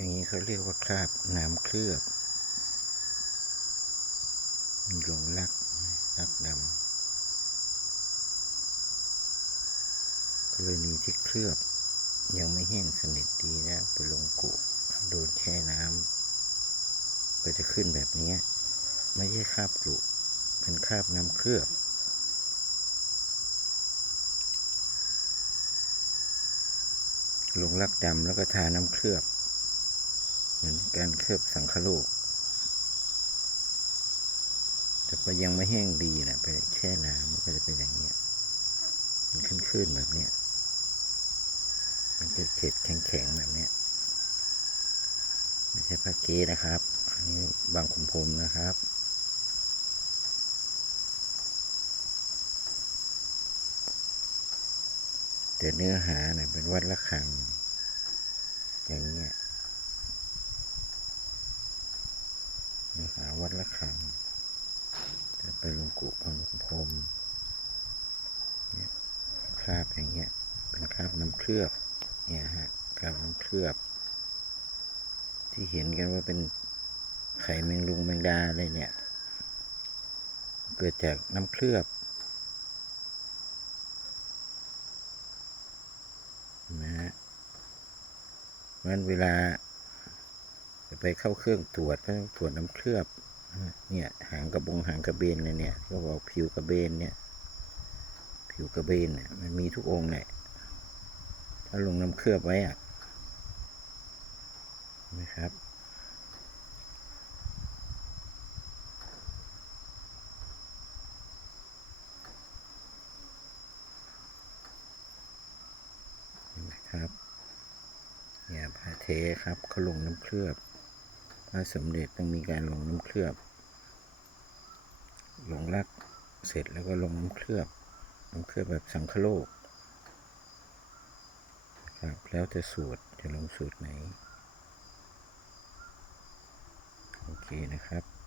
อย่างนี้เขาเรียกว่าคราบน้ำเคลือบหลงรักรักดำกรณีที่เคลือบ ยังไม่แห้งสนิทดีนะ ไปลงกุโดนแช่น้ำก็จะขึ้นแบบนี้ ไม่ใช่คราบกรุเป็นคราบน้ำเคลือบลงรักดำแล้วก็ทาน้ำเคลือบ เหมือนการเคลือบสังคโลก แต่ก็ยังไม่แห้งดีนะไปแช่น้ำมันก็จะเป็นอย่างเนี้ยมันขึ้นๆแบบเนี้ยมันจะเข็ดแข็งๆแบบเนี้ยไม่ใช่ผ้าเก๊นะครับอันนี้บางขุมพรมนะครับแต่เนื้อหาเนี่ยเป็นวัดละคัง อย่างเงี้ยเนื้อหา วัดละคังจะไปลงกุพังพรมเนี่ยคราบอย่างเงี้ย เป็นคราบน้ำเคลือบ เนี่ยฮะคราบน้ำเคลือบ ที่เห็นกันว่าเป็นไข่แมงลุงแมงดาอะไรเนี่ย เกิดจากน้ำเคลือบนะฮะเพราะฉะนั้นเวลา ไปเข้าเครื่องตรวจก็ต้องตรวจน้ำเคลือบ เนี่ยหางกระบงหางกระเบนเลยเนี่ยก็บอกผิวกระเบนเนี่ย ผิวกระเบนเนี่ยมันมีทุกองค์แหละถ้าลงน้ำเคลือบไว้อะนะครับนไหมครับเนี่ยพระเทครับเขาลงน้ำเคลือบ พระสมเด็จต้องมีการลงน้ำเคลือบ ลงรักเสร็จแล้วก็ลงน้ำเคลือบ น้ำเคลือบแบบสังคโลกครับแล้วจะสูตรจะลงสูตรไหน โอเคนะครับ